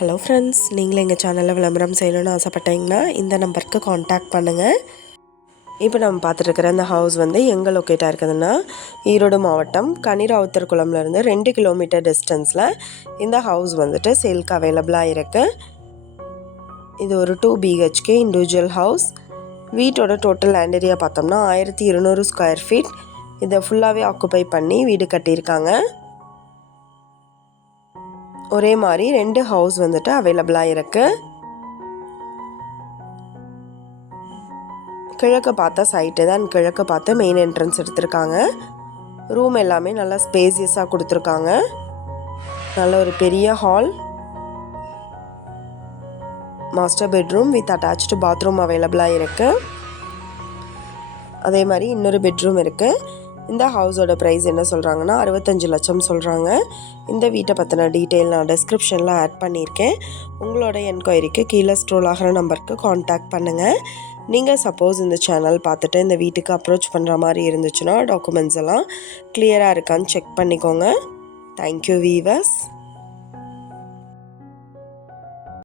Hello friends, நீங்களும் எங்கள் சேனலில் விளம்பரம் செய்யணும்னு ஆசைப்பட்டீங்கன்னா இந்த நம்பருக்கு காண்டாக்ட் பண்ணுங்கள். இப்போ நம்ம பார்த்துட்டுருக்கிற இந்த ஹவுஸ் வந்து எங்கே லொக்கேட்டாக இருக்குதுன்னா, ஈரோடு மாவட்டம் கனிராவுத்தர்குளம்லேருந்து 2 கிலோமீட்டர் டிஸ்டன்ஸில் இந்த ஹவுஸ் வந்துட்டு சேல்க்கு அவைலபிளாக இருக்குது. இது ஒரு 2 BHK இண்டிவிஜுவல் ஹவுஸ். வீட்டோட டோட்டல் லேண்ட் ஏரியா பார்த்தோம்னா 1200 ஸ்கொயர் ஃபீட். இதை ஃபுல்லாகவே ஆக்குப்பை பண்ணி வீடு கட்டியிருக்காங்க. ஒரே மாதிரி 2 ஹவுஸ் வந்துட்டு அவைலபிளாக இருக்குது. கிழக்கு பார்த்த சைட்டு தான், கிழக்கு பார்த்து மெயின் என்ட்ரன்ஸ் எடுத்திருக்காங்க. ரூம் எல்லாமே நல்லா ஸ்பேசியஸாக கொடுத்துருக்காங்க. நல்ல ஒரு பெரிய hall, master bedroom with attached bathroom அவைலபிளாக இருக்குது. அதே மாதிரி இன்னொரு பெட்ரூம் இருக்குது. இந்த ஹவுஸோட ப்ரைஸ் என்ன சொல்கிறாங்கன்னா 65 லட்சம் சொல்கிறாங்க. இந்த வீட்டை பற்றின டீட்டெயில் நான் டிஸ்கிரிப்ஷனில் ஆட் பண்ணியிருக்கேன். உங்களோட என்கொயரிக்கு கீழே ஸ்க்ரோல் ஆகிற நம்பருக்கு காண்டாக்ட் பண்ணுங்கள். நீங்கள் சப்போஸ் இந்த சேனல் பார்த்துட்டு இந்த வீட்டுக்கு அப்ரோச் பண்ணுற மாதிரி இருந்துச்சுன்னா டாக்குமெண்ட்ஸ் எல்லாம் கிளியராக இருக்கான்னு செக் பண்ணிக்கோங்க. Thank you viewers.